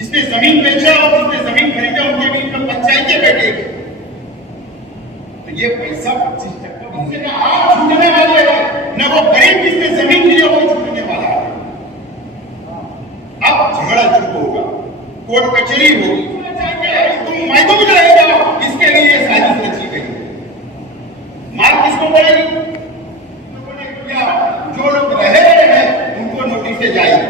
जिसने जमीन बेचा और जिसने जमीन खरीदा उनके बीच में पंचायतें बैठेगी। तो ये पैसा 25% से ना आप छूटने वाले हैं, ना वो गरीब जिसने जमीन ली है वो छूटने वाला है। अब झगड़ा शुरू होगा, कोर्ट कचहरी होगी, तुम मैदों में रह जाओ, इसके लिए ये साजिश रची गई। मार किसको पड़ेगी? जो लोग रहे हैं उनको नोटिस जाएगी।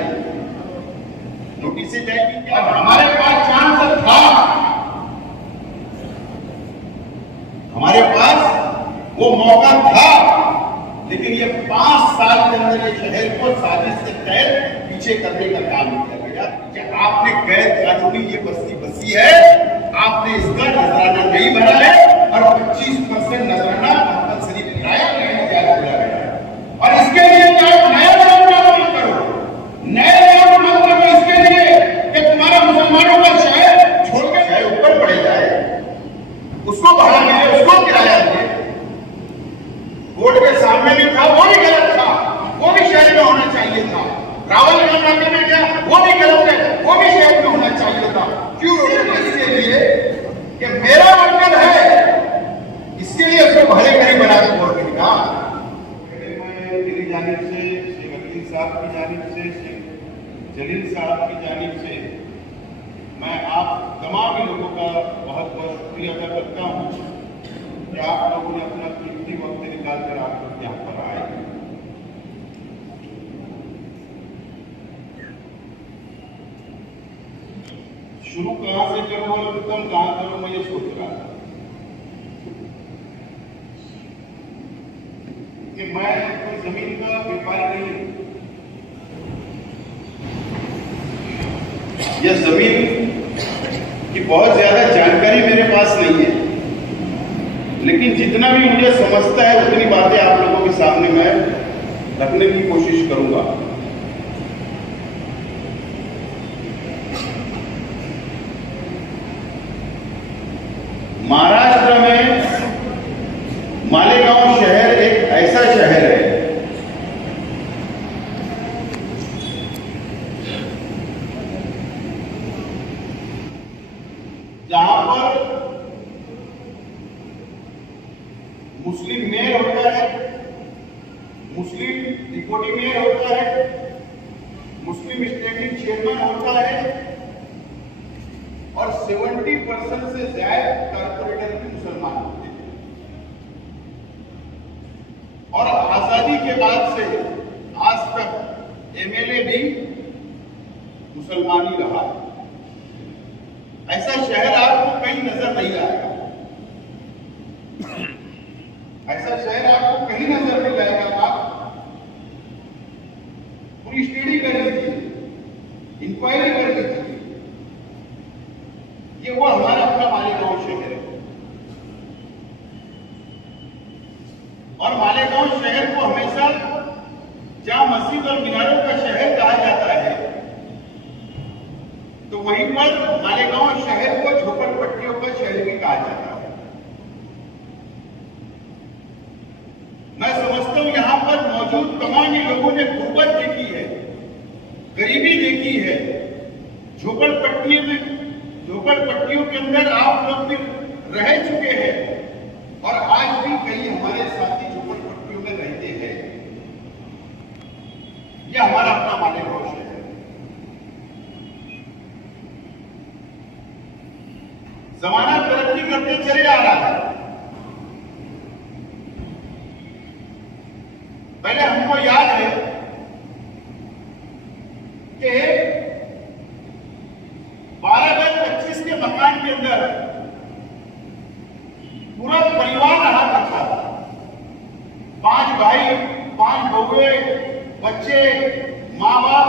नोटिस जाएगी क्या? हमारे पास चांस था, हमारे पास वो मौका था, लेकिन ये 5 साल के अंदर ये शहर को साजिश से तय पीछे करने का काम किया गया कि आपने गैर कानूनी ये बस्ती बसी है, आपने इसका नजराना नहीं भरा है और 25% नजराना कंपलसरी किराया नहीं दिया गया। और इसके लिए आप नया नियम मत करो, नए नियम मत करो इसके लिए कि तुम्हारा मुसलमानों का शहर छोड़ के शहर ऊपर बढ़ जाए, उसको भाड़ा मिले, उसको किराया मिले। बोर्ड के सामने भी था, वो भी गलत था, वो भी शहर में होना चाहिए था। रावल नाके में क्या, वो भी गलत है, वो भी शहर में होना चाहिए था। क्यों? इसके लिए कि मेरा वर्कर है, इसके लिए उसको भले कहीं बना के बोर्ड में कहा। मेरी जानिब से, शेख वकील साहब की जानिब से, शेख जलील साहब की जानिब से मैं आप तमाम लोगों का बहुत बहुत शुक्रिया अदा करता हूँ कि आप लोगों ने अपना कीमती वक्त निकाल कर आप लोग यहाँ पर आए। शुरू कहाँ से करूँ और खत्म कहाँ करूँ, मैं ये सोच रहा था कि मैं कोई जमीन का व्यापारी नहीं हूँ। यह जमीन की बहुत ज्यादा जानकारी मेरे पास नहीं है, लेकिन जितना भी मुझे समझता है उतनी बातें आप लोगों के सामने मैं रखने की कोशिश करूंगा। महाराष्ट्र में मालेगांव शहर एक ऐसा शहर है जहां पर मुस्लिम मेयर होता है, मुस्लिम डिप्टी मेयर होता है, मुस्लिम स्टैंडिंग चेयरमैन होता है और 70% से ज्यादा कारपोरेटर भी मुसलमान होते हैं। और आजादी के बाद से आज तक एमएलए भी मुसलमान ही रहा। ऐसा शहर आपको कहीं नजर नहीं आएगा, ऐसा शहर आपको कहीं नजर नहीं आएगा। आप पूरी स्टडी कर लीजिए, इंक्वायरी कर लीजिए, ये वो हमारा अपना मालेगांव शहर है। और मालेगांव शहर को हमेशा जहां मस्जिद और मीनारों का शहर कहा जाता है, तो वहीं पर मालेगांव शहर को झोपड़पट्टियों का शहर भी कहा जाता है। मैं समझता हूं यहां पर मौजूद तमाम लोगों ने गुर्बत देखी है, गरीबी देखी है। झोपड़पट्टियों के अंदर आप लोग भी रह चुके हैं और आज भी कई हमारे साथी झोपड़पट्टियों में रहते हैं। यह हमारा अपना मालेगांव शहर है। जमाना तरक्की करते चले आ रहा है। पहले हमको याद है कि 12 बाय 25 के मकान के अंदर पूरा परिवार रहा करता था। 5 भाई, 5 बहुए, बच्चे, माँ बाप,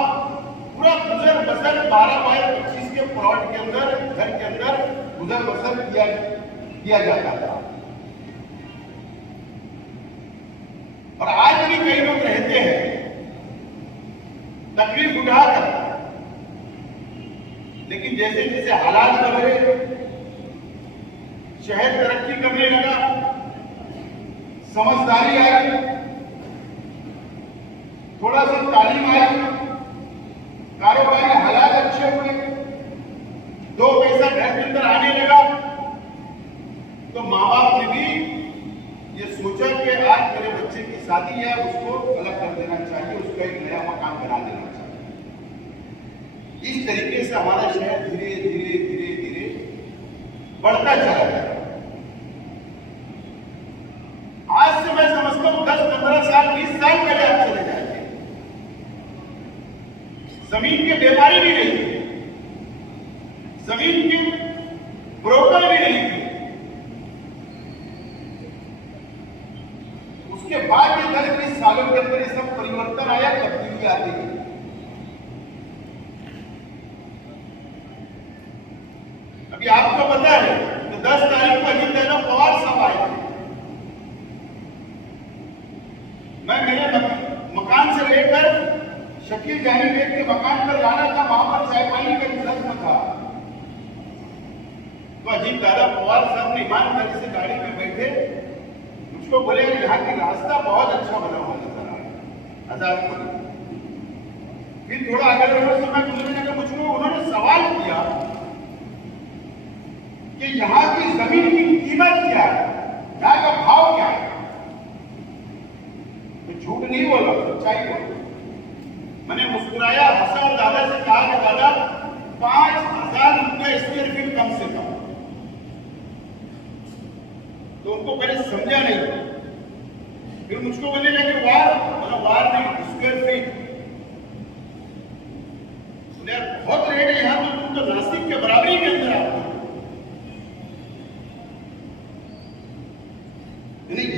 पूरा गुजर बसर 12 बाय 25 के प्लॉट के अंदर, घर के अंदर गुजर बसर किया जाता था। और आज भी कई लोग रहते हैं तकलीफ उठाकर, लेकिन जैसे जैसे हालात बदले, शहर तरक्की करने लगा, समझदारी आई, थोड़ा सा तालीम आई, कारोबारी हालात अच्छे हुए, है उसको अलग कर देना चाहिए, उसका एक नया मकान बना देना चाहिए। इस तरीके से हमारा शहर धीरे धीरे धीरे धीरे बढ़ता चला गया। आज से मैं समझता हूं 10-15 साल 20 साल पहले आप चले जाएंगे, जमीन के व्यापारी भी नहीं थे, जमीन के ब्रोकर भी नहीं थे। उसके बाद ये 10-20 सालों के अंदर सब परिवर्तन आया, तब्दीली आती गई। अभी आपको पता है कि 10 तारीख को अजीत पवार साहब आए थे। मैं मेरे मकान से लेकर शकील जानी बेग के मकान पर लाना था, वहां पर चाय पानी का इंतजाम था। तो अजीत दादा पवार साहब ने ईमानदारी से गाड़ी में बैठे मुझको बोले यहाँ की रास्ता बहुत अच्छा बना हुआ नजर आ रहा है, आजाद। फिर थोड़ा आगे मुझको उन्होंने सवाल किया कि यहाँ की जमीन की कीमत क्या है, यहाँ का भाव क्या है। तो झूठ नहीं बोला, सच्चाई बोला। मैंने मुस्कुराया, हंसा और दादा से कहा कि दादा 5,000 रुपये स्क्वायर फीट कम से कम। तो उनको पहले समझा नहीं, फिर मुझको बोलने लगे वार, मतलब वार नहीं, स्क्वायर फीट। बहुत रेट है यहाँ, तो तुम तो नासिक के बराबरी के अंदर आते हो।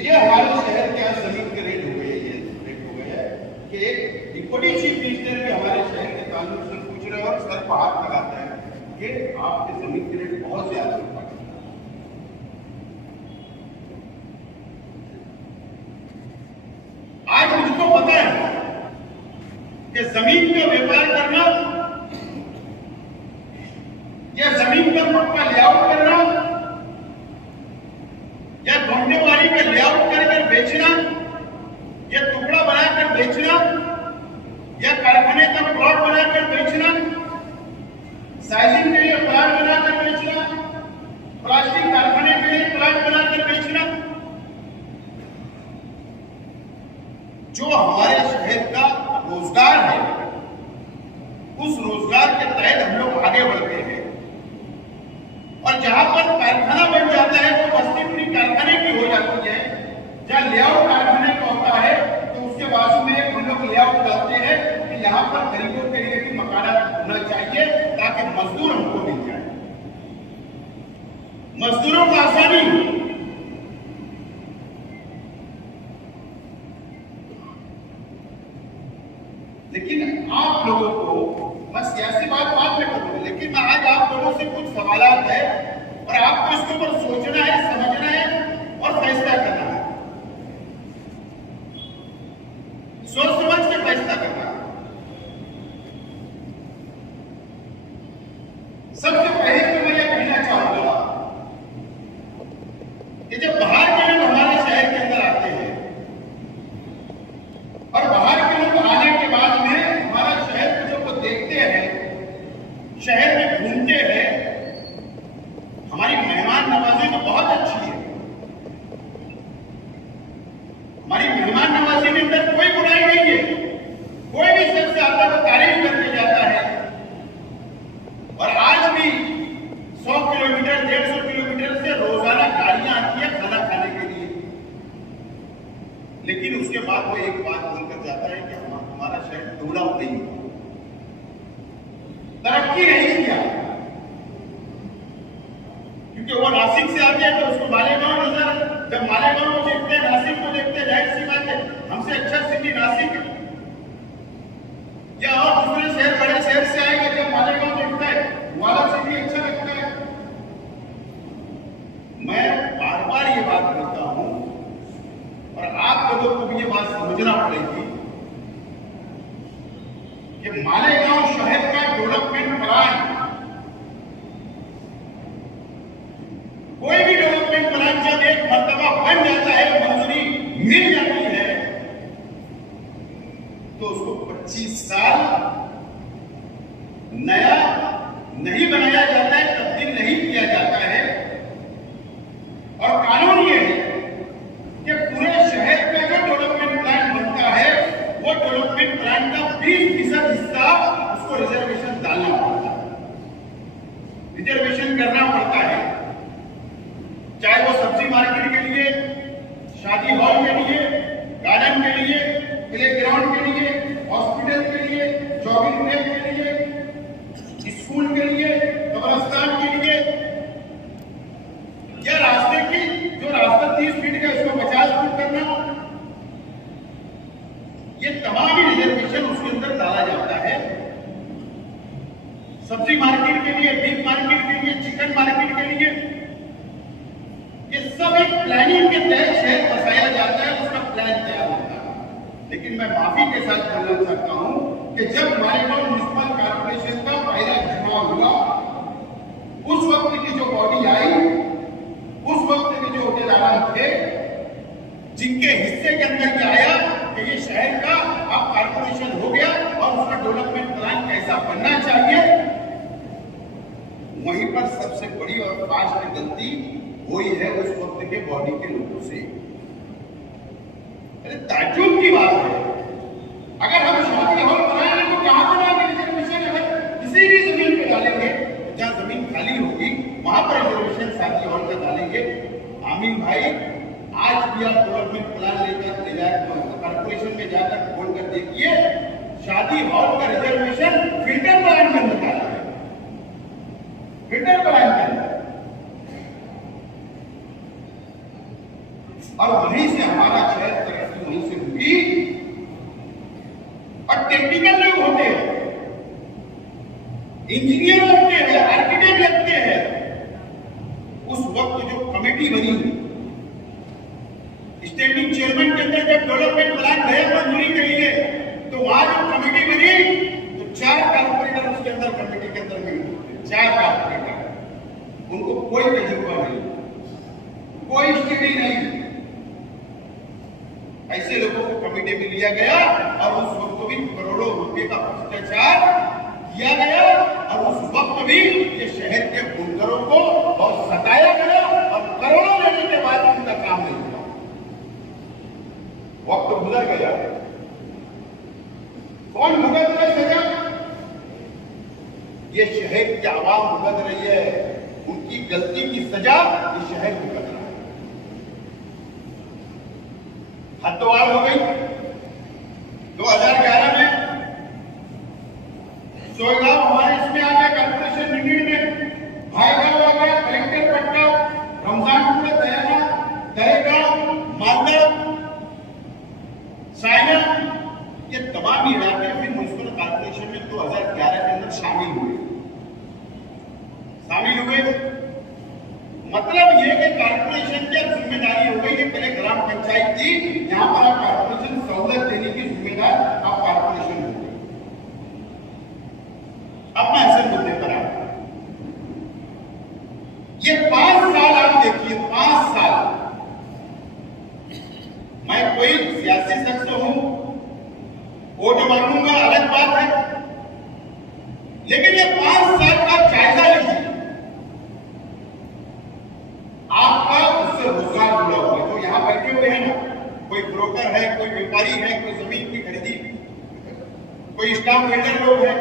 ये हमारे शहर के यहाँ जमीन के रेट हो गए, ये रेट हो गया है कि एक डिप्टी चीफ मिनिस्टर भी हमारे शहर के ताल्लुक से पूछ रहे हैं और सर पर हाथ लगाता है कि आपके जमीन के रेट बहुत ज्यादा है। आज मुझको पता है कि जमीन का व्यापार करना या जमीन का पक्का लेआउट करना या घोंटेवाली का लेआउट कर बेचना या टुकड़ा बनाकर बेचना या कारखाने का प्लॉट बनाकर बेचना, साइजिंग के लिए प्लाट बनाकर बेचना, प्लास्टिक कारखाने के लिए प्लाट बनाकर बेचना, जो हमारे शहर का रोजगार है उस रोजगार के तहत हम लोग आगे बढ़ते हैं। और जहां पर कारखाना बन जाता है तो बस्ती पूरी कारखाने की हो जाती है। जहां लेआउट कारखाने का होता है तो उसके बाजू में हम लोग लेआउट डालते हैं कि यहाँ पर गरीबों के लिए भी मकान होना चाहिए ताकि मजदूर हमको मिल जाए, मजदूरों को आसानी हो। लेकिन आप लोगों को, मैं सियासी बात बाद में करूंगा, लेकिन मैं आज आप लोगों से कुछ सवालात है और आपको इसके ऊपर सोचना है, समझना है और फैसला करना है। सोच समझ के फैसला करना है। सबसे पहले तो मैं ये कहना चाहूंगा कि जब बाहर के लोग हमारे शहर के अंदर आते हैं और बाहर के लोग आने के बाद में हमारा शहर को जब वो देखते हैं, शहर में घूमते हैं, हमारी मेहमान नवाजी तो बहुत अच्छी है। हमारी मेहमान नवाजी के अंदर कोई बुराई नहीं है। कोई भी शख्स आता है वो तारीफ करके जाता है। और आज भी 100 किलोमीटर 150 किलोमीटर से रोजाना गाड़ियां आती है खाना खाने के लिए। लेकिन उसके बाद वो एक बात बोलकर जाता है कि हमारा शहर डेवलप नहीं हुआ, तरक्की नहीं किया। क्योंकि वो नासिक से आते हैं तो उसको मालेगांव नजर, जब मालेगांव को देखते हैं, नासिक को देखते हैं, जाहिर सी बात है हमसे अच्छा सिटी नासिक या और दूसरे शहर, बड़े शहर से आएगा, जब मालेगांव देखता है वाला सिटी अच्छा लगता है। मैं बार बार ये बात करता हूं और आप लोगों को भी ये बात समझना पड़ेगी कि मालेगांव शहर का डेवलपमेंट प्लान, कोई भी डेवलपमेंट प्लान जब एक मर्तबा बन जाता है, मंजूरी मिल जाती है, तो उसको 25 साल नया नहीं बनाया जाता है, तब्दील नहीं किया जाता है। और कानून ये है कि पूरे शहर का जो डेवलपमेंट प्लान सब्जी मार्केट के लिए, शादी हॉल के लिए, गार्डन के लिए, प्ले ग्राउंड के लिए, हॉस्पिटल के लिए, जॉगिंग ट्रैक के लिए, स्कूल के लिए, कब्रिस्तान के लिए, या रास्ते की जो रास्ता 30 फीट का उसको 50 फीट करना, ये तमाम रिजर्वेशन उसके अंदर डाला जाता है। सब्जी मार्केट के लिए, बीफ मार्केट के लिए, चिकन मार्केट के लिए, ये सब एक प्लानिंग के तहत शहर बसाया जाता है, उसका प्लान तैयार होता है। लेकिन मैं माफी के साथ बोलना चाहता हूं कि जब मालेगांव म्युनिसिपल कॉर्पोरेशन का पहला चुनाव हुआ, उस वक्त की जो बॉडी आई, उस वक्त के जो अहदेदार थे, जिनके हिस्से के अंदर ये आया कि ये शहर का अब कॉर्पोरेशन हो गया और उसका डेवलपमेंट प्लान कैसा बनना चाहिए, वहीं पर सबसे बड़ी और फास्ट गलती हुई है उस वक्त के बॉडी के लोगों से। अरे ताज्जुब की बात है, अगर हम शादी हॉल बनाएंगे तो कहां बनाएंगे रिजर्वेशन? अगर किसी भी जमीन पे डालेंगे, जहां जमीन खाली होगी वहां पर रिजर्वेशन शादी हॉल का डालेंगे। आमीन भाई, आज भी आप डेवलपमेंट प्लान लेकर ले जाकर कॉर्पोरेशन में जाकर खोल कर देखिए, शादी हॉल का रिजर्वेशन फिल्टर प्लान में निकाला है, फिल्टर प्लान के अंदर, और वहीं से हमारा शहर तरक्की वहीं से हुई। और टेक्निकल लोग होते हैं, इंजीनियर लगते हैं, आर्किटेक्ट लगते हैं, उस वक्त जो कमेटी बनी, स्टैंडिंग चेयरमैन के अंदर जब डेवलपमेंट प्लान गया मंजूरी के लिए, तो वहां जो कमेटी बनी तो 4 कारपोरेटर उसके अंदर कमेटी के अंदर मिले, 4 कारपोरेटर, उनको कोई तजुर्बा नहीं, कोई स्टडी नहीं, ऐसे लोगों को कमेटी में लिया गया और उस वक्त भी करोड़ों रुपए का भ्रष्टाचार किया गया, और उस वक्त भी ये शहर के बुनकरों को बहुत सताया गया, और करोड़ों लेने के बाद उनका काम नहीं हुआ। वक्त गुजर गया, कौन भुगत रहा सजा? ये शहर की आवाम भुगत रही है, उनकी गलती की सजा ये शहर भुगत रहा है। हद्दपार हो गई 2011 में, सोयगांव हमारे इसमें आ गया, कॉर्पोरेशन लिमिटेड में भाईगांव आ गया, कलेक्टर पट्टा, रमजानपुर, दहेगांव, मालदा, सायना, ये तमाम इलाके फिर म्युनिसिपल कॉर्पोरेशन में 2011 के अंदर शामिल हुए। मतलब ये कि कॉर्पोरेशन की जिम्मेदारी हो गई कि पहले ग्राम पंचायत थी, यहां पर आप कॉर्पोरेशन सहूलत देने की जिम्मेदार आप कॉर्पोरेशन हो गई। अब मैं ऐसे मुद्दे पर आऊं, ये 5 साल आप देखिए, 5 साल, मैं कोई सियासी शख्स हूं, वोट मांगूंगा अलग बात है, लेकिन ये 5 साल का जायजा लीजिए, आपका उससे रोजगार जुड़ा हुआ है। जो यहां बैठे हुए हैं ना, कोई ब्रोकर है, कोई व्यापारी है, कोई जमीन की खरीदी, कोई स्टाम्प वेंडर लोग हैं,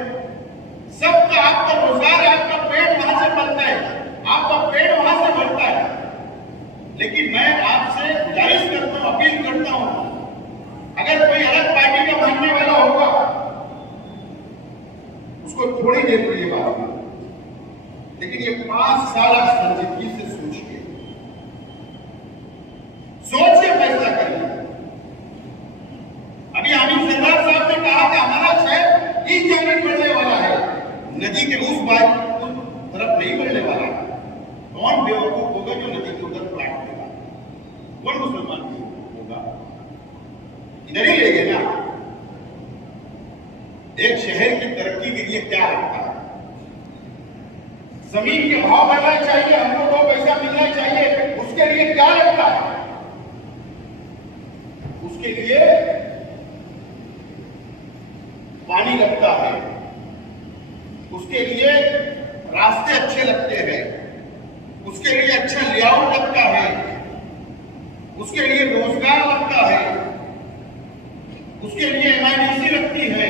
सबका आपका रोजगार, आपका पेट वहां से बनता है, आपका पेट वहां से बढ़ता है। लेकिन मैं आपसे गुजारिश करता हूं, अपील करता हूं, अगर कोई अलग पार्टी का मानने वाला होगा, उसको थोड़ी देर के लिए बात, लेकिन ये 5 साल आप संजीदगी से सोचिए, सोच के फैसला करिए। अभी आमिर सरदार साहब ने कहा कि हमारा शहर इस जगह बढ़ने वाला है, नदी के उस तरफ नहीं बढ़ने वाला। कौन बेवकूफ होगा जो नदी के उधर प्लाट देगा? कौन मुसलमान होगा? इधर ही ले गए ना। एक शहर की तरक्की के लिए क्या लगता है? जमीन के भाव बढ़ना चाहिए, हमको 2 पैसा मिलना चाहिए, उसके लिए क्या लगता है? उसके लिए पानी लगता है, उसके लिए रास्ते अच्छे लगते हैं, उसके लिए अच्छा लेआउट लगता है, उसके लिए रोजगार लगता है, उसके लिए MIDC लगती है,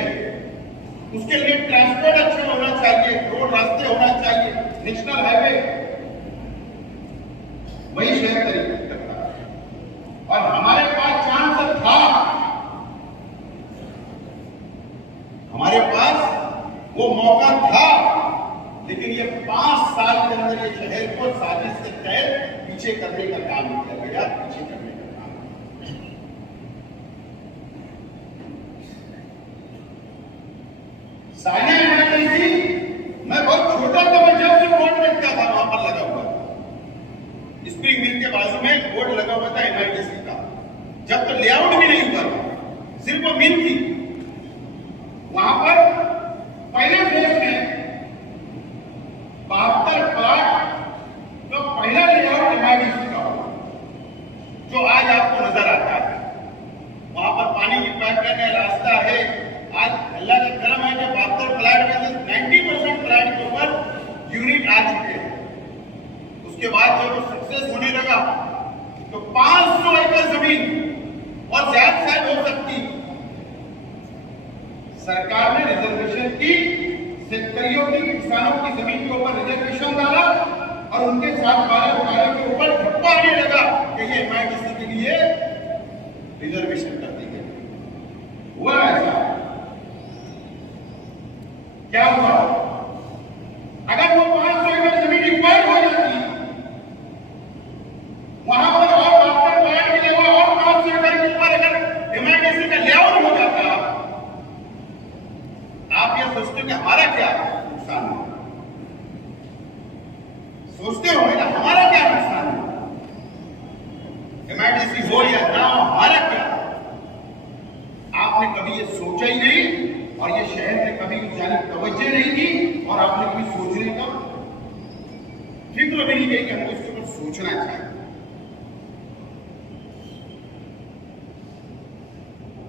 उसके लिए ट्रांसपोर्ट अच्छा होना चाहिए, रोड रास्ते होना चाहिए, नेशनल हाईवे, वही शहर था, लेकिन ये 5 साल के अंदर ये शहर को साजिश के तहत पीछे करने का काम किया गया, पीछे करने का काम। सानिया इमरजेंसी, मैं बहुत छोटा था, मैं जब से बोर्ड देखता था वहां पर लगा हुआ स्प्रिंग मिल के बाजू में बोर्ड लगा हुआ था एमआईडीसी का, जब तो लेआउट भी नहीं हुआ था, सिर्फ वो मिल थी। वहां पर पहले फेज में 72 प्लाट तो पहला लेआउट एमआईडीसी का हुआ, जो आज आपको नजर आता है। वहां पर पानी की पाइपलाइन है, रास्ता है। आज अल्लाह का करम है कि 72 प्लाट में से 90% प्लाट के ऊपर यूनिट आ चुके हैं। उसके बाद जब वो सक्सेस होने लगा तो 500 एकड़ जमीन और ज्यादा शायद हो सकती, सरकार ने रिजर्वेशन की, शेतकरियों की, किसानों की जमीन के ऊपर रिजर्वेशन डाला और उनके साथ 12 घोटाले के ऊपर ठप्पा आने लगा कि ये एमआईडीसी के लिए रिजर्वेशन कर दी गई। हुआ ऐसा? क्या हुआ? अगर वो 500 एकड़ जमीन एक्वायर हो जाती, वहां पर और मास्टर प्लान के लिए और 500 एकड़ के ऊपर अगर एमआईडीसी का लेआउट हो जाता, आप ये सोचते हो कि हमारा क्या नुकसान है? सोचते हो ना हमारा क्या नुकसान है? एमआईडीसी हो या ना हो, हमारा क्या? आपने कभी ये सोचा ही नहीं और ये शहर ने कभी उस जानिब तवज्जो नहीं की और आपने कभी सोचने का फिक्र भी नहीं की कि हमको इसके ऊपर सोचना चाहिए।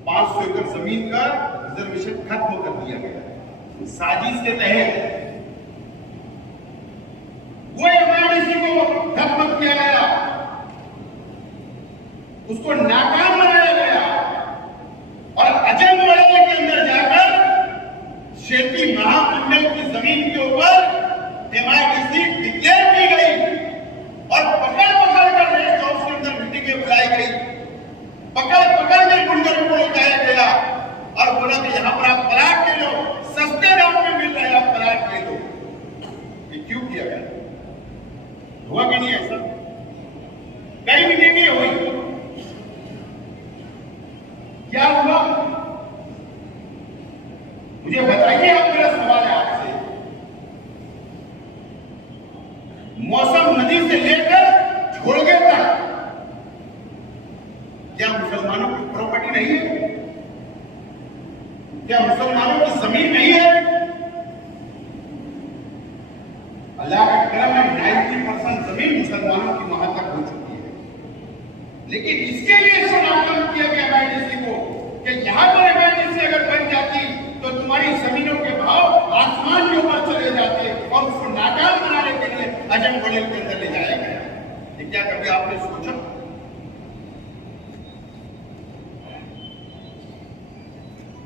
500 एकड़ जमीन का रिजर्वेशन खत्म कर दिया गया साजिश के तहत। वो एमआईडीसी को खत्म किया गया, उसको नाकाम बनाया गया और अजय मड़ल के अंदर जाकर शेती महामंडल की जमीन के ऊपर एमआईडीसी डिक्लेयर की गई और पकड़ कर रेस्ट हाउस के अंदर मीटिंगें बुलाई गई, पकड़ कर गुंडरों को उठाया गया और बोला कि यहां पर आप प्लाट ले लो, सस्ते दाम में मिल रहे हैं, आप प्लाट ले लो। ये क्यों किया गया? हुआ कि नहीं ऐसा? कई मीटिंगें हुई, क्या हुआ मुझे बताइए। आप, मेरा सवाल है आपसे, मौसम नदी से लेकर छोड़गे तक क्या मुसलमानों की प्रॉपर्टी नहीं है? क्या मुसलमानों की जमीन नहीं है? अल्लाह का करम है 90% जमीन मुसलमानों की वहां तक हो चुकी है, लेकिन इसके लिए इसको नाकाम किया गया एमआईडीसी को कि यहां पर एमआईडीसी अगर बन जाती तो तुम्हारी जमीनों के भाव आसमान के ऊपर चले जाते और उसको नाकाम बनाने के लिए अजम मड़ल के अंदर ले जाया गया। ये क्या कभी आपने सोचा?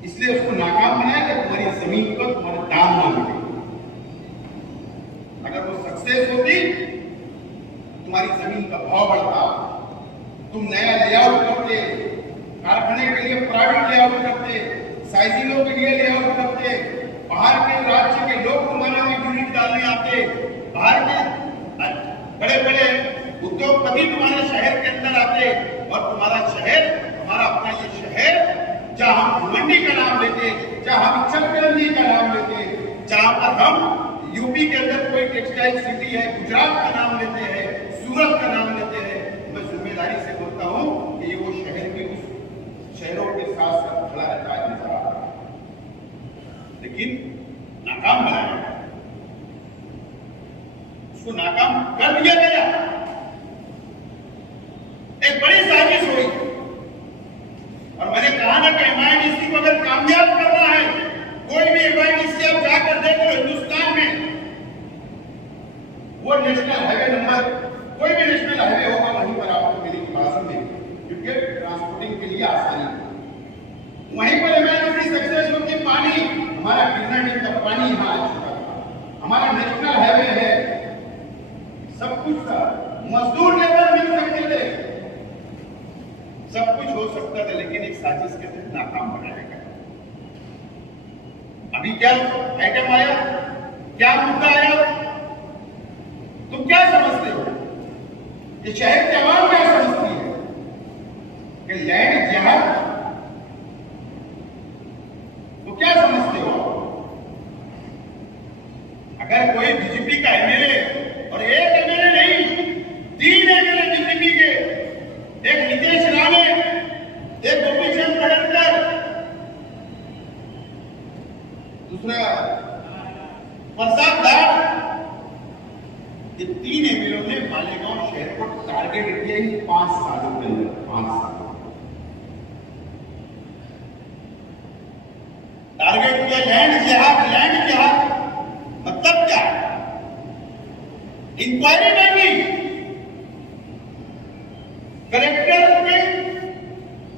इसलिए उसको नाकाम बनाया कि तुम्हारी जमीन पर तुम्हारा दाम ना मिले। अगर वो सक्सेस होती, तुम्हारी जमीन का भाव बढ़ता, तुम नया लेआउट करते, कारखाने के लिए प्राइवेट लेआउट करते, साइजिंगों के लिए लेआउट करते, बाहर के राज्य के लोग तुम्हारे में यूनिट डालने आते, बाहर के बड़े बड़े उद्योगपति तुम्हारे शहर के अंदर आते और तुम्हारा शहर, हमारा अपना ये शहर जहां हम भिवंडी का नाम लेते, जहां हम चक्करंदी का नाम लेते, जहां पर हम यूपी के अंदर कोई टेक्सटाइल सिटी है, गुजरात का नाम लेते हैं, सूरत का नाम लेते हैं, मैं जिम्मेदारी से बोलता हूं कि ये वो शहर भी उस शहरों के साथ साथ खड़ा रहता है नजर आ रहा है, लेकिन नाकाम बनाया, उसको नाकाम कर दिया गया। एक बड़ी साजिश हुई और मैंने कहा ना कि एमआईडीसी को अगर कामयाब करना है, कोई भी एमआईडीसी आप जाकर देख लो हिंदुस्तान में, वो नेशनल हाईवे नंबर, कोई भी नेशनल हाईवे होगा वहीं पर आपको मिलेगी बाजू में, क्योंकि ट्रांसपोर्टिंग के लिए आसानी है। वहीं पर एमआईडीसी सक्सेस होगी, पानी, हमारा कितना दिन का पानी यहाँ आ चुका है, हमारा नेशनल हाईवे है, सब कुछ था, मजदूर लेबर मिल सकते थे, सब कुछ हो सकता था, लेकिन एक साजिश के तहत नाकाम बनाया गया। अभी क्या आइटम आया? क्या मुद्दा आया? तुम क्या समझते हो? ये शहर की आवाम क्या समझती है कि लैंड जिहाद? तो क्या समझते हो? अगर कोई बीजेपी का एमएलए, और एक एमएलए नहीं, 3 एमएलए बीजेपी के, एक नीतीश राणे, एक गोपीचंद पडळकर, दूसरा प्रसाद लाड, ये 3 एमएलए ने मालेगांव शहर को टारगेट किया ही 5 सालों के अंदर। 5 साल टारगेट किया लैंड जिहाद। लैंड जिहाद मतलब क्या? इंक्वायरी मांगी कलेक्टर के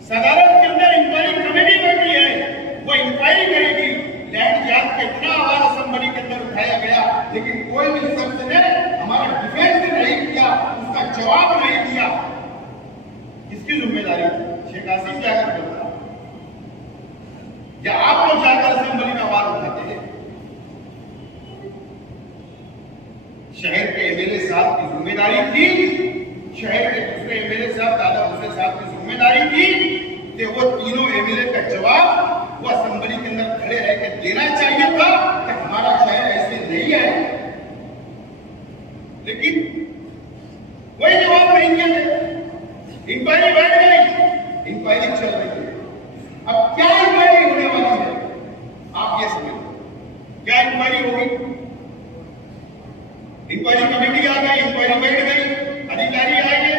सदारत के अंदर, इंक्वायरी कमेटी बैठी है, वो इंक्वायरी करेगी। लैंड जिहाद का इतना आवाज असेंबली के अंदर उठाया गया, लेकिन कोई भी शख्स ने हमारा डिफेंस नहीं किया, उसका जवाब नहीं दिया। किसकी जिम्मेदारी? शेख हसीना जाकर बोलता, या आप लोग जाकर असेंबली में आवाज उठाते हैं? शहर के एमएलए साहब की जिम्मेदारी थी, शहर के दूसरे एमएलए साहब दादा भूसे साहब की जिम्मेदारी थी कि वो तीनों एमएलए का जवाब वो असेंबली के अंदर खड़े रह के देना चाहिए था कि हमारा शहर ऐसे नहीं है, लेकिन कोई जवाब नहीं दिया। इंक्वायरी बैठ गई, इंक्वायरी चल रही है। अब क्या इंक्वायरी होने वाली है? आप ये समझो, क्या इंक्वायरी होगी? इंक्वायरी कमेटी आ गई, इंक्वायरी बैठ गई, अधिकारी आएंगे,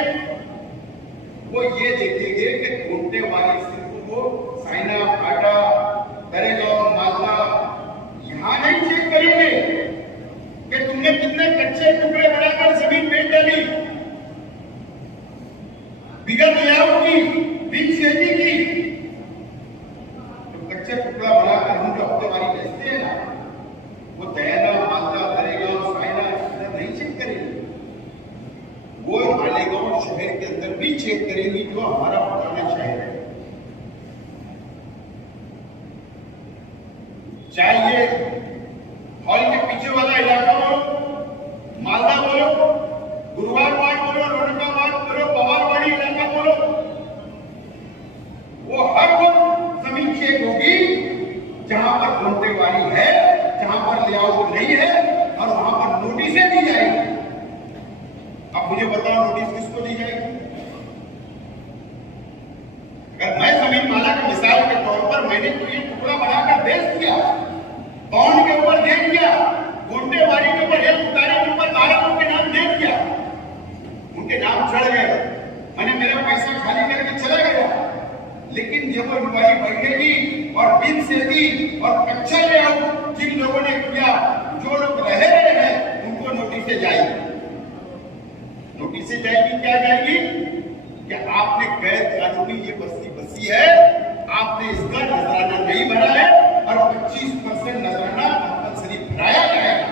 वो ये देखेंगे कि कोटे वाली सिर्फ वो साइना, फाटा, दरेगांव, मालदा, यहां नहीं चेक करेंगे कि तुमने कितने कच्चे टुकड़े बनाकर जमीन बेच डाली, बिगड़ लेआउट की, बिन शेती की। तो कच्चे टुकड़ा बनाकर हम जो हफ्ते वाली बेचते हैं ना, वो दयाना, मालदा, दरेगांव, साइना नहीं चेक करेंगे। वो मालेगांव शहर के अंदर भी चेक करेंगी, जो हमारा पुराना शहर है। चाहे ये हॉल के पीछे वाला इलाका बोलो, मालदा बोलो, गुरुवार वार्ड बोलो, रोडका वार्ड बोलो, पवारवाड़ी इलाका बोलो, वो हर वो जमीन चेक होगी जहां पर कोंटेवाली है, जहां पर लेआउट नहीं है, और वहां पर नोटिसें दी जाएगी। अब मुझे बताओ, नोटिस किसको दी जाएगी? अगर मैं जमीन माला की मिसाल के तौर पर मैंने तो ये टुकड़ा बनाकर बेच दिया, बॉन्ड के ऊपर दे दिया, कोंटेवाली के ऊपर, एक उतारे के ऊपर 12 लोगों के नाम दे दिया, उनके नाम चढ़ गए, मैंने मेरा पैसा खाली करके चला गया। लेकिन जब वो इंक्वायरी बैठेगी और बिन से दी और कच्चा लेआउट जिन लोगों ने किया, जो लोग रह रहे हैं, उनको नोटिसें जाएगी। नोटिसें जाएगी, क्या जाएगी? कि आपने गैर कानूनी ये बस्ती बसी है, आपने इसका नजराना नहीं भरा है, और 25% नजराना कंपल्सरी भराया जाएगा।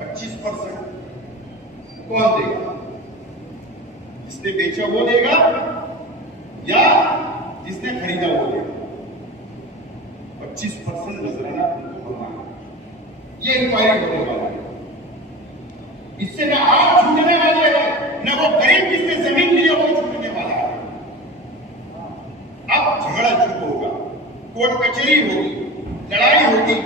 25% कौन देगा? जिसने बेचा वो देगा या जिसने खरीदा वो देगा? 25% नजराना उनको भरना। ये इंक्वायरी होने वाली है। इससे न आप छूटने वाले हैं, न वो गरीब जिसने जमीन ली है वो छूटने वाला है। अब झगड़ा शुरू होगा, कोर्ट कचहरी होगी, लड़ाई होगी।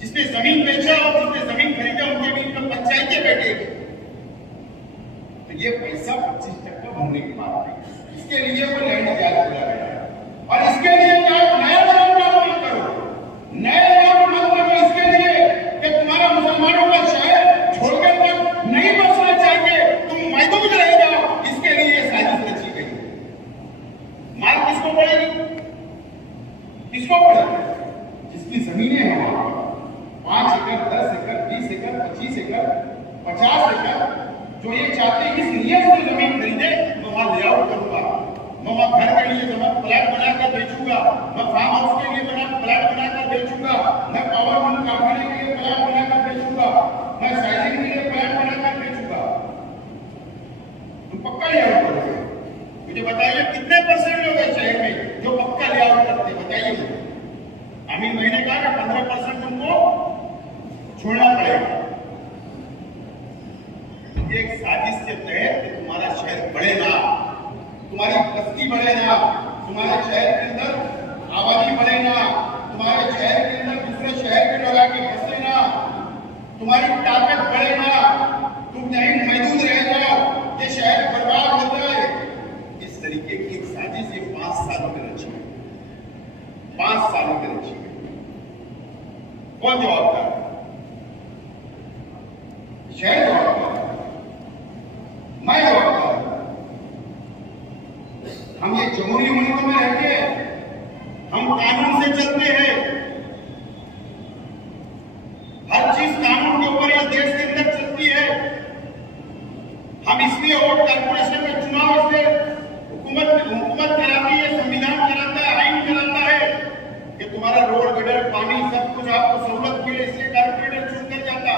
जिसने जमीन बेचा और जिसने जमीन खरीदा उनके बीच में पंचायतें बैठेगी। तो ये पैसा 25% भरने की बात है। इसके लिए वो लैंड जिहाद बोला गया है, और इसके लिए क्या नया लैंड मत करो, नया लैंड मत करो इसके लिए कि तुम्हारा मुसलमानों का शहर छोड़कर तक नहीं बसना चाहिए, तुम महदूद रह जाओ। इसके लिए ये साजिश रची गई। मार किसको पड़ेगी? किसको पड़ेगी? जिसकी जमीनें हैं वहां पर 5 एकड़, 10 एकड़, 20 एकड़, 25 एकड़, 50 एकड़, जो ये चाहते हैं इस नियत से जमीन खरीदे, मैं वहां लेआउट करूंगा, मैं वहां घर के लिए प्लाट बनाकर बेचूंगा, मैं फार्म हाउस के लिए प्लाट बनाकर बेचूंगा, मैं पावर लूम कारखाने के लिए प्लाट बनाकर बेचूंगा, मैं साइजिंग के लिए प्लाट बनाकर बेचूंगा। तुम पक्का लेआउट करोगे? मुझे बताइए कितने % लोग हैं शहर में जो पक्का लेआउट करते? बताइए मुझे। अमीन मैंने कहा कि 15% तुमको छोड़ना पड़ेगा। एक साजिश के तहत तुम्हारा शहर बढ़े ना, तुम्हारी बस्ती बढ़े ना, तुम्हारे शहर के अंदर आबादी बढ़े ना, तुम्हारे शहर के अंदर दूसरे शहर के लोग आके बसे ना, तुम्हारी ताकत बढ़े ना, तुम यहीं मौजूद रह जाओ, ये शहर बर्बाद हो जाए। इस तरीके की एक साजिश ये 5 सालों में रची है, 5 सालों में रची है। कौन जवाबदार? शहर जवाबदार, मैं जवाबदार। हम ये जमहूरी मुल्क में रहते हैं, हम कानून से चलते हैं, हर चीज कानून के ऊपर ये देश के अंदर चलती है। हम इसलिए वोट कॉर्पोरेशन में चुनाव इसलिए हुकूमत कराती है, संविधान कराता है, आइन कराता है कि तुम्हारा रोड गटर पानी सब कुछ आपको सहूलत मिले, इसलिए कॉर्पोरेटर चुन कर जाता।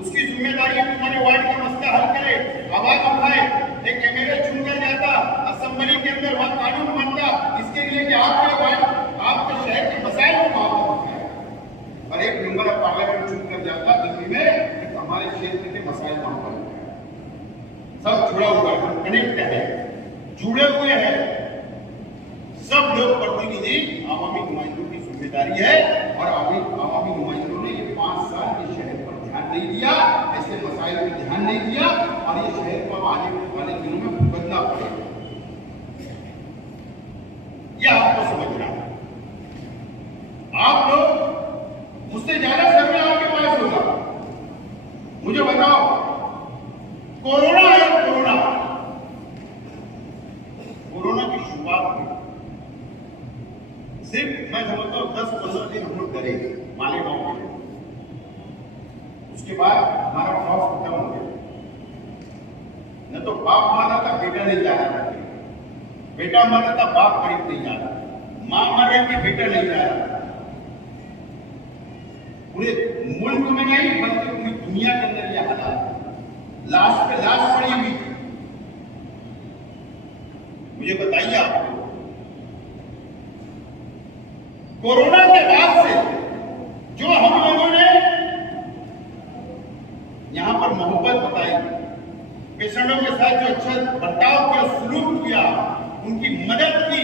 उसकी जिम्मेदारी है तुम्हारे वार्ड का मसला हल करे, आवाज उठाए, एक एमएलए चुनकर जाता, असेंबली के अंदर वहां कानून बनता, इसके लिए कि आपके वार्ड आपके शहर के मसाइल को वहां उठाए। और एक मेंबर ऑफ पार्लियामेंट चुनकर जाता दिल्ली में कि हमारे क्षेत्र के मसाइल वहां पर सब जुड़ा हुआ है, कनेक्ट है, जुड़े हुए हैं। सब लोग प्रतिनिधि आवामी नुमाइंदों की जिम्मेदारी है और आवामी नुमाइंदों ने ये 5 साल के शहर पर ध्यान नहीं दिया, ऐसे मसाइल पर ध्यान नहीं दिया और ये शहर को आने वाले दिनों में भुगतना पड़ेगा। यह आपको समझना है। आप लोग मुझसे ज्यादा सर्वे आपके पास होगा। मुझे बताओ, कोरोना है, कोरोना की शुरुआत हुई, सिर्फ मैं समझता हूं 10-15 दिन हम लोग डरे मालेगांव में। उसके बाद हमारा खौफ खत्म हो गया। न तो बाप मारा था, बेटा नहीं जा रहा था, बेटा मरा था, बाप करीब नहीं जा रहा, मां मर रही थी, बेटा नहीं जा रहा। पूरे मुल्क में नहीं बल्कि पूरी दुनिया के अंदर यह हालात, लाश पे लाश पड़ी हुई थी। मुझे बताइए, आपको कोरोना के बाद से जो हम लोगों ने यहां पर मोहब्बत बताई, पेशेंटों के साथ जो अच्छा बर्ताव किया, सलूक किया, उनकी मदद की,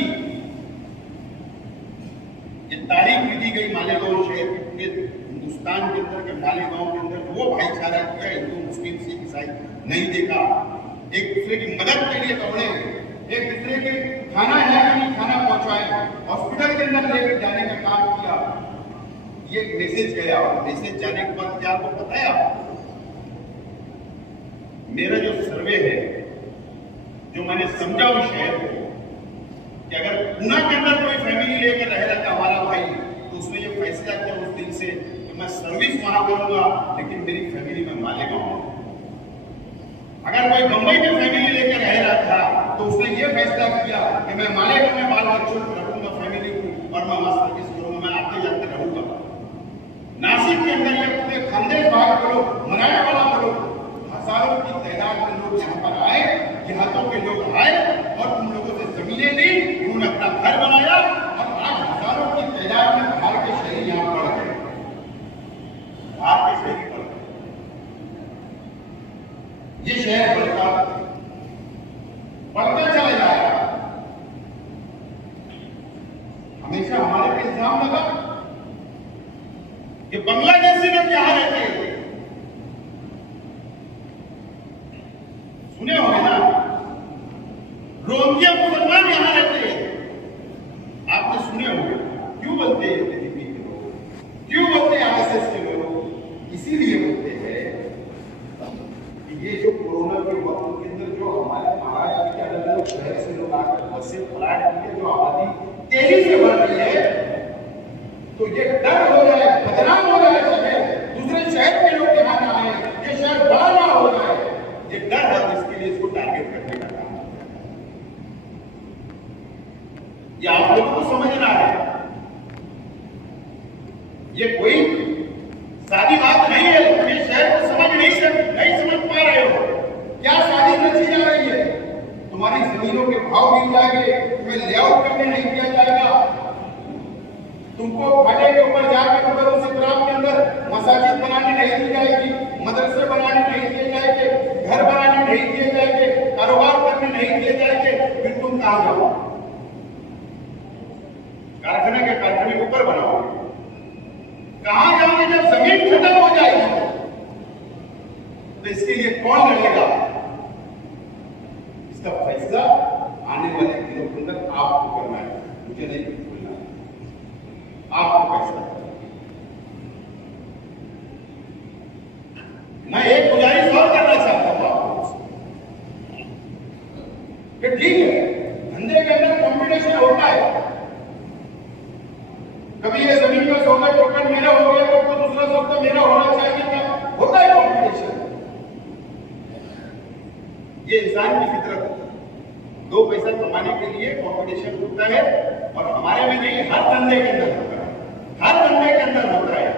ये तारीफ दी गई मालेगांव शहर के हिंदुस्तान के अंदर के मालेगांव के अंदर वो भाईचारा किया, हिंदू मुस्लिम सिख ईसाई नहीं देखा, एक दूसरे की मदद के लिए दौड़े, एक दूसरे के खाना है कि नहीं खाना पहुंचाए, हॉस्पिटल के अंदर लेकर जाने का काम किया। ये मैसेज गया और मैसेज जाने के बाद क्या आपको पता है? आपको मेरा जो सर्वे है, जो मैंने समझा उस शहर को, कि अगर पूना के अंदर कोई फैमिली लेकर रह रहा था हमारा भाई, तो उसने ये फैसला किया उस दिन से कि मैं सर्विस वहां करूंगा, लेकिन मेरी फैमिली में मालेगांव। अगर कोई बंबई में फैमिली लेकर रह रहा था, तो उसने ये फैसला किया कि मैं मालेगांव में बाल बच्चों को रखूंगा, फैमिली को, और मैं वहां सर्विस करूंगा, मैं आते जाते रहूंगा। नासिक के अंदर ये पूरे खानदेश भाग के लोग, मराठा वाला लोग, हजारों की तादाद में लोग यहाँ पर आए, देहातों के लोग आए और तुम लोगों से जमीनें ली, उन्होंने अपना घर बनाया और आज हजारों की तादाद में बाहर के शहरी यहाँ बढ़ गए, बाहर के शहरी बढ़ गए। ये शहर बढ़ता चला जाएगा। हमेशा हमारे पे इल्जाम लगा कि बांग्लादेशी लोग यहां रहते हैं, सुने होंगे ना, रोहिंग्या मुसलमान यहां रहते हैं, आपने सुने होंगे। क्यों बोलते हैं बीजेपी के लोग, क्यों बोलते हैं आरएसएस के लोग? इसीलिए बोलते हैं कि ये जो कोरोना के वक्त के अंदर जो हमारे महाराष्ट्र के अलग अलग शहर से लोग आकर बसे फ्लैट किए, जो आबादी तेजी से बढ़ रही है, तो ये डर हो जाए, बदनाम हो जाए शहर, दूसरे शहर के लोग यहाँ ना आए, ये शहर बड़ा ना हो जाए, ये डर है, जिसके लिए इसको टारगेट करने का काम है। ये आप लोगों को समझना है, ये कोई सादी बात नहीं है। ये शहर को नहीं समझ पा रहे हो, क्या साजिश रची जा रही है? तुम्हारी जमीनों के भाव गिर जाएंगे, तुम्हें लेआउट करने नहीं दिया जाएगा, तुमको फाटे के ऊपर जाकर से ग्राम के अंदर मसाजिद बनाने नहीं दी जाएगी, मदरसे बनाने नहीं दिए जाएंगे, घर बनाने नहीं दिए जाएंगे, कारोबार करने नहीं दिए जाएंगे, फिर तुम कहां जाओ? कारखाने के कारखाने के ऊपर बनाओगे, कहां जाओगे जब जमीन खत्म हो जाएगी? तो इसके लिए कौन लड़ेगा? इसका फैसला आने वाले दिनों के अंदर आपको करना है, मुझे नहीं बोलना है, आपको फैसला करना है। मैं एक गुजारिश और करना चाहता हूं आपको कि ठीक है, धंधे के अंदर कॉम्पिटिशन होता है, कभी ये जमीन का सौदा टोकन मेरा हो गया तो दूसरा सौदा मेरा होना चाहिए था, होता है कॉम्पिटिशन, ये इंसान की फितरत है। दो पैसा कमाने के लिए कॉम्पिटिशन होता है, और हमारे में नहीं, हर धंधे के अंदर होता है, हर धंधे के अंदर होता है।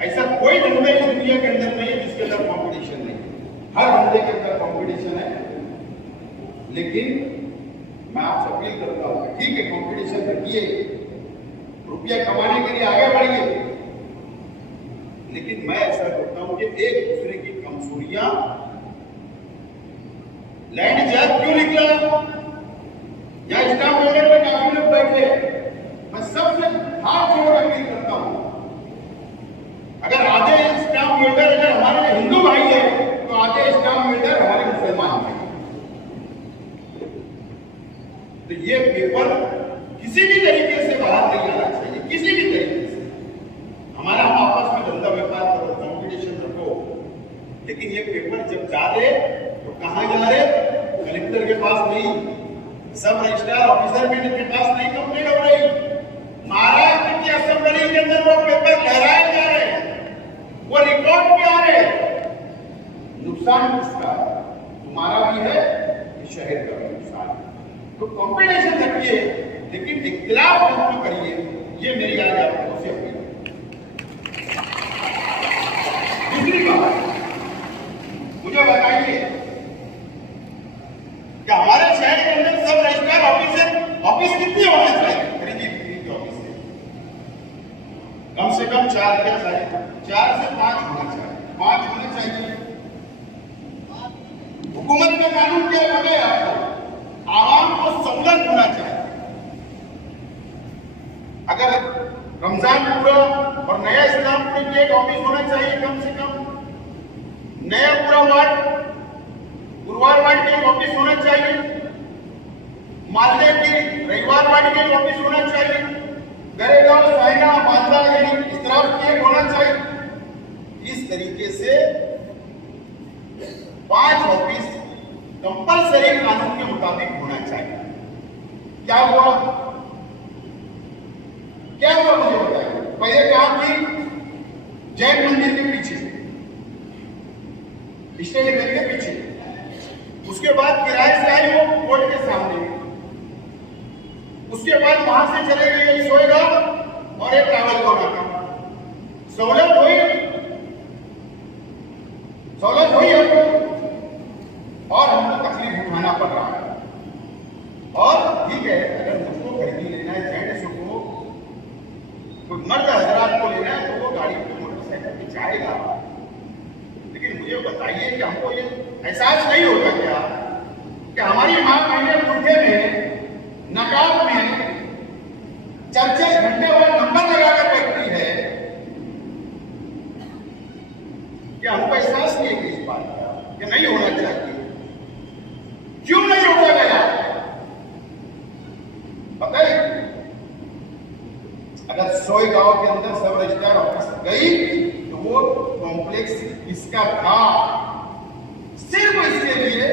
ऐसा कोई धंधा इस दुनिया के अंदर नहीं है जिसके अंदर कंपटीशन नहीं, हर धंधे के अंदर कंपटीशन है। लेकिन मैं आपसे अपील करता हूं, ठीक है कंपटीशन रखिए, रुपया कमाने के लिए आगे बढ़िए, लेकिन मैं ऐसा करता हूं कि एक दूसरे की कमजोरियां, लैंड जज क्यों निकला या स्टाम्प पेपर पे काफी लोग बैठे, मैं सबसे हाथ जोड़ अपील करता हूं, अगर आधे स्टाम्प होल्डर अगर हमारे हिंदू भाई है तो आधे स्टाम्प होल्डर हमारे मुसलमान हैं। तो ये पेपर किसी भी तरीके से बाहर नहीं आना चाहिए, किसी भी तरीके से। हमारा हम आपस में धंधा व्यापार करो, कॉम्पिटिशन रखो, लेकिन ये पेपर जब जा रहे तो कहां जा रहे? कलेक्टर के पास नहीं, सब रजिस्ट्रार ऑफिसर के पास नहीं कंप्लेंट हो रही, महाराष्ट्र की असेंबली के अंदर वो पेपर लहराए जा रहे हैं, वो रिकॉर्ड पे आ रहे। नुकसान किसका? तुम्हारा भी है, शहर का भी नुकसान। तो कॉम्पिटिशन रखिए, लेकिन इख्तिलाफ मत करिए, ये मेरी आज आपको से अपील है। दूसरी बात, मुझे बताइए कि हमारे शहर के अंदर सब रजिस्ट्रार ऑफिस कितने होने चाहिए? खरीदी बिक्री के ऑफिस कम से कम 4 क्या चाहिए? 4 से 5 होना चाहिए, 5 होने चाहिए। हुकूमत का कानून क्या बने? आपको आवाम को सहूलत होना चाहिए। अगर रमजान पूरा और नया इस्लामपुर की एक ऑफिस होना चाहिए, कम से कम नया पूरा वार्ड, गुरुवार वार्ड के एक ऑफिस होना चाहिए, मालदे की रविवार वार्ड के एक ऑफिस होना चाहिए, गरेगांव, साइना, बांदा यानी इस तरफ की एक होना चाहिए। इस तरीके से 5 ऑफिस कंपलसरी कानून के मुताबिक होना चाहिए। क्या हुआ? क्या हुआ मुझे बताइए। पहले कहा कि जैन मंदिर के पीछे, स्टेट बैंक के पीछे, उसके बाद किराए से आई वो कोर्ट के सामने, उसके बाद वहां से चले गए सोएगांव और एक ट्रैवल होना था। सहूलत हुई हमको, और हमको तकलीफ उठाना पड़ रहा है। और ठीक है, अगर मुझको खरीदी लेना है, जेंट्स को कोई मर्द हजरात को लेना है तो वो गाड़ी पे मोटरसाइकिल पे जाएगा, लेकिन मुझे बताइए कि हमको ये एहसास नहीं होता क्या कि हमारी मां बहनें बुढ़े में नकाब में 4-4 घंटे और नंबर लगाकर बैठती है, क्या हमको एहसास नहीं है कि इस बात का कि नहीं होना चाहिए? क्यों नहीं होता गया? पता है, अगर सोएगांव के अंदर सब रजिस्ट्रार ऑफिस गई तो वो कॉम्प्लेक्स इसका था सिर्फ इसके लिए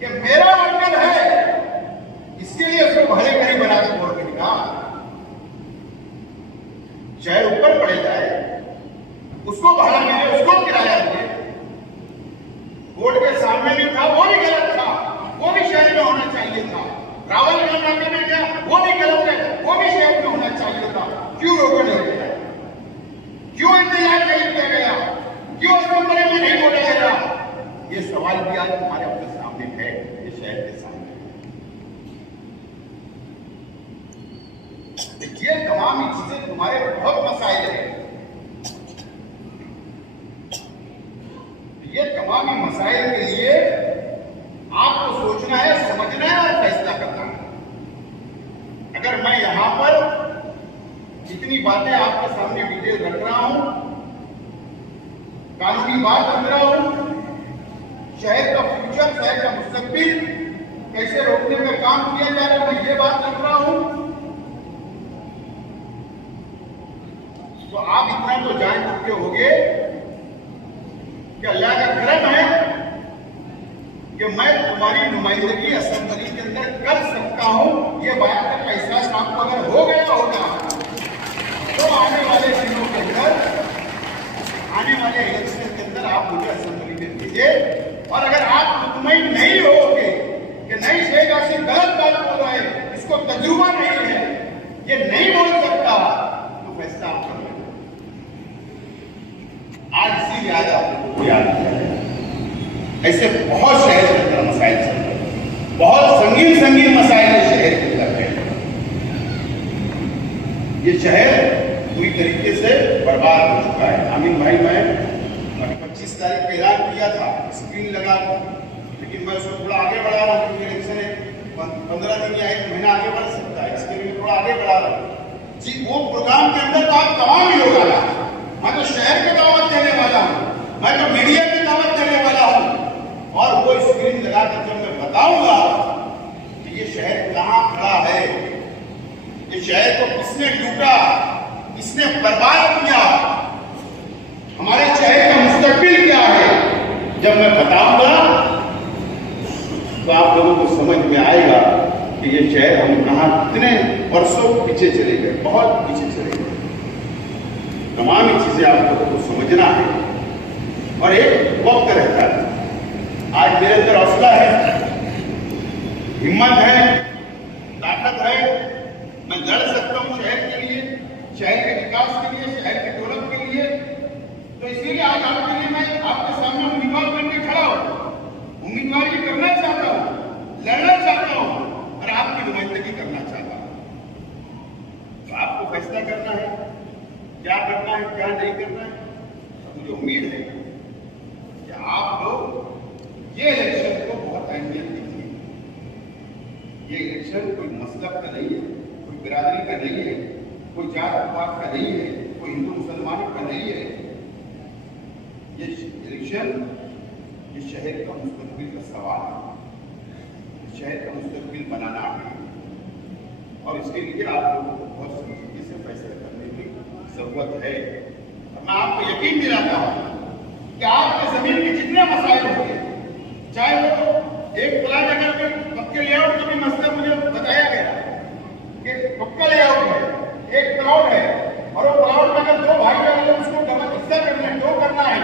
कि मेरा वर्कर है, इसके लिए उसको भले कहीं बना के छोड़ के निकाल, चाहे ऊपर पड़े जाए, उसको भाड़ा मिले, उसको किराया मिले। बोर्ड के सामने भी था, वो भी गलत था, वो भी शहर में होना चाहिए था। रावल नाके में गया, वो भी गलत है, वो भी शहर में होना चाहिए था। क्यों रोका नहीं गया? क्यों इंतजार नहीं किया गया? क्यों उसके बारे में नहीं बोला गया? ये सवाल भी आज हमारे अपने सामने है, ये शहर के सामने। ये तमाम चीजें तुम्हारे बहुत मसाइल है, ये तमाम मसाइल के लिए आपको सोचना है, समझना है और फैसला करना है। अगर मैं यहां पर जितनी बातें आपके सामने डिटेल रख रहा हूं, कानूनी बात रख रहा हूं, शहर का फ्यूचर, शहर का मुस्तकबिल कैसे रोकने में काम किया जा रहा है, मैं ये बात रख रहा हूं, तो आप इतना तो जान चुके होंगे कि अल्लाह का करम है कि मैं तुम्हारी नुमाइंदगी असेंबली के अंदर कर सकता हूं। ये बात का एहसास आपको अगर हो गया होगा तो आने वाले दिनों के अंदर, आने वाले इलेक्शन के अंदर आप मुझे असेंबली में भेजिए। और अगर आप मुतमईन नहीं होगे कि नहीं शेख आसिफ गलत बात बोल रहा है, इसको तजुर्बा नहीं है, ये नहीं बोल सकता, तो फैसला आप कर लें। आज इसी याद आपको याद किया है। ऐसे बहुत शहर के अंदर मसाइल चल रहे हैं, बहुत संगीन संगीन मसाइल शहर के अंदर है। ये शहर पूरी तरीके से बर्बाद हो चुका है। आमीन भाई, मैं 25 तारीख को ऐलान किया था, स्क्रीन लगा था, लेकिन मैं उसको थोड़ा आगे बढ़ा रहा हूँ क्योंकि इलेक्शन है, 15 दिन या 1 महीना आगे बढ़ सकता है, इसके लिए थोड़ा आगे बढ़ा रहा हूँ जी। वो प्रोग्राम के अंदर तो आप तमाम ही लोग आना, मैं तो शहर की दावत देने वाला हूँ, मैं तो मीडिया की दावत देने वाला हूँ। और वो स्क्रीन लगाकर जब मैं बताऊंगा कि ये शहर कहां खड़ा है, ये शहर को किसने लूटा, किसने बर्बाद किया, हमारे शहर का मुस्तकबिल क्या है, जब मैं बताऊंगा तो आप लोगों को समझ में आएगा कि ये शहर हम कहां कितने वर्षों पीछे चले गए, बहुत पीछे चले गए। तमाम ही चीजें आप लोगों को समझना है और एक वक्त रहता है। आज मेरे अंदर हौसला है, हिम्मत है, ताकत है, मैं लड़ सकता हूं शहर के लिए, शहर के विकास के लिए, शहर के डेवलप के लिए। तो इसीलिए आज आपके लिए मैं आपके सामने उम्मीदवार बनकर खड़ा हूं, उम्मीदवारी करना चाहता हूं, लड़ना चाहता हूं और आपकी नुमाइंदगी करना चाहता हूं। तो आपको फैसला करना है, क्या करना है, क्या नहीं करना है। मुझे उम्मीद है कि आप लोग ये इलेक्शन को बहुत अहमियत दीजिए। ये इलेक्शन कोई मसलब का नहीं है, कोई बिरादरी का नहीं है, कोई जात पात का नहीं है, कोई हिंदू मुसलमानों का नहीं है। ये इलेक्शन ये शहर का मुस्तकबिल का सवाल है, शहर का मुस्तकबिल बनाना है और इसके लिए आप लोगों को बहुत संजीदगी से फैसला करने की जरूरत है। मैं आपको यकीन दिलाता हूं कि आपके जमीन के जितने मसाइल होंगे, चाहे वो एक प्लाट अगर पक्के लेआउट का भी मसला मुझे बताया गया कि पक्का लेआउट है, एक प्लॉट है और वो प्लॉट में अगर 2 भाई वाले उसको डबल हिस्सा करना है, 2 करना है,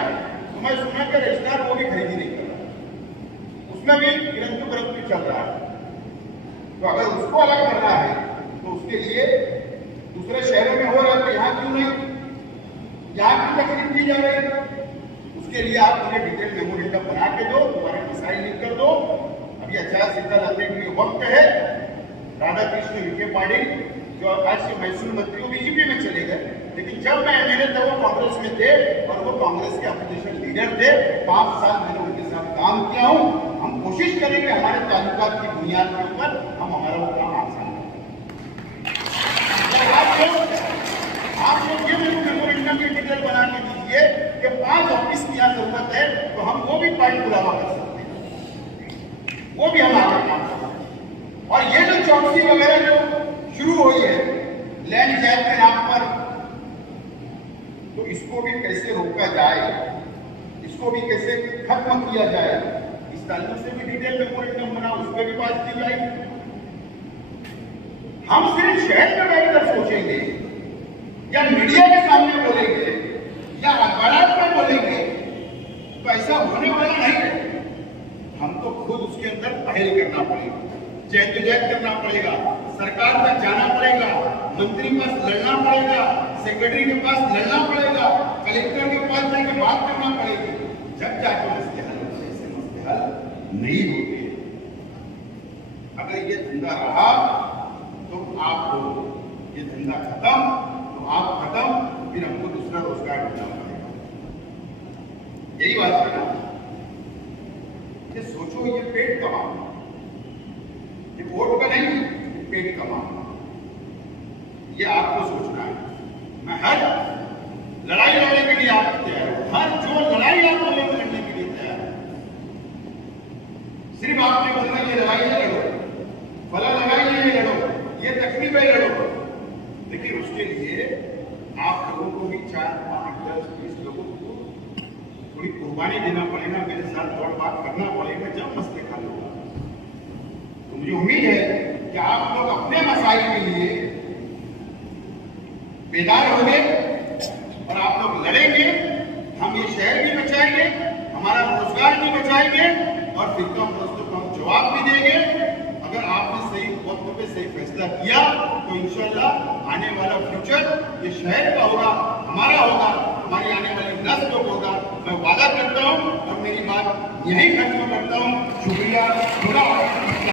तो मैं सुना कि रजिस्ट्रार वो भी खरीदी नहीं कर रहा, उसमें भी गिरफ्त चल रहा है। तो अगर उसको अलग करना है तो उसके लिए दूसरे शहरों में हो रहा है, तो यहाँ क्यों नहीं, यहाँ क्यों तकलीफ की जा रही है? उसके लिए आप मुझे डिटेल मेमोरेंडम बना के दो, तुम्हारे मसाइल लिख कर दो। अभी आचार संहिता लाने के लिए वक्त है। राधा कृष्ण विखे पाटिल जो आज से महसूल मंत्री, वो बीजेपी में चले गए, लेकिन जब मैं एमएलए था वो कांग्रेस में थे और वो कांग्रेस के अपोजिशन लीडर थे। 5 साल मैंने उनके साथ काम किया हूँ। हम कोशिश करेंगे हमारे ताल्लुकात की बुनियाद के ऊपर हम हमारा वो काम आसान आप लोग ये मेमोरेंडम की डिटेल बना के दीजिए कि 5 ऑफिस की यहाँ जरूरत है, तो हम वो भी पार्टी बुलावा कर सकते हैं, वो भी हम आगे काम कर सकते हैं। और ये जो चौकसी वगैरह जो शुरू हुई है लैंड जायज के नाम पर, तो इसको भी कैसे रोका जाए, इसको भी कैसे खत्म किया जाए, इस ताल्लुक से भी डिटेल मेमोरेंडम बना, उस पर भी बात की जाएगी। हम सिर्फ शहर में बैठकर सोचेंगे या मीडिया के सामने बोलेंगे या अखबार में बोलेंगे तो ऐसा होने वाला नहीं है। हमको खुद उसके अंदर पहल करना पड़ेगा, जद्दोजहद करना पड़ेगा, सरकार तक जाना पड़ेगा, मंत्री के पास लड़ना पड़ेगा, सेक्रेटरी के पास लड़ना पड़ेगा, कलेक्टर के पास जाकर बात करना पड़ेगी, जब जाकर मसले हल होते। ऐसे मसले हल नहीं होते। अगर ये धंधा रहा तो आप लोग, ये धंधा खत्म तो आप खत्म, फिर हमको दूसरा रोजगार ढूंढना पड़ेगा। यही बात है ना। सोचो ये पेट का मामला, ये वोट का नहीं, ये पेट का मामला, ये आपको सोचना है। मैं हर लड़ाई लड़ने के लिए आप तैयार हूं, हर जो लड़ाई आपको लेकर लड़ने के लिए तैयार है। सिर्फ आपने बोलना ये लड़ाई है लड़ो, फला लड़ाई है ये लड़ो, ये तकलीफ है लड़ो, लेकिन उसके लिए आप लोगों को भी 4, 5, 10, 20 लोगों को थोड़ी कुर्बानी देना पड़ेगा, मेरे साथ दौड़ भाग करना पड़ेगा, जब मसले हल होगा। तो मुझे उम्मीद है कि आप लोग अपने मसाइल के लिए बेदार होंगे और आप लोग लड़ेंगे। हम ये शहर भी बचाएंगे, हमारा रोजगार भी बचाएंगे और फिरका प्रस्तों को हम जवाब भी देंगे। अगर आपने सही वक्त पे सही फैसला किया तो इंशाल्लाह आने वाला फ्यूचर ये शहर का होगा, हमारा होगा, हमारी आने वाली नस्ल का होगा। मैं वादा करता हूं और मेरी बात यही खत्म करता हूं। शुक्रिया।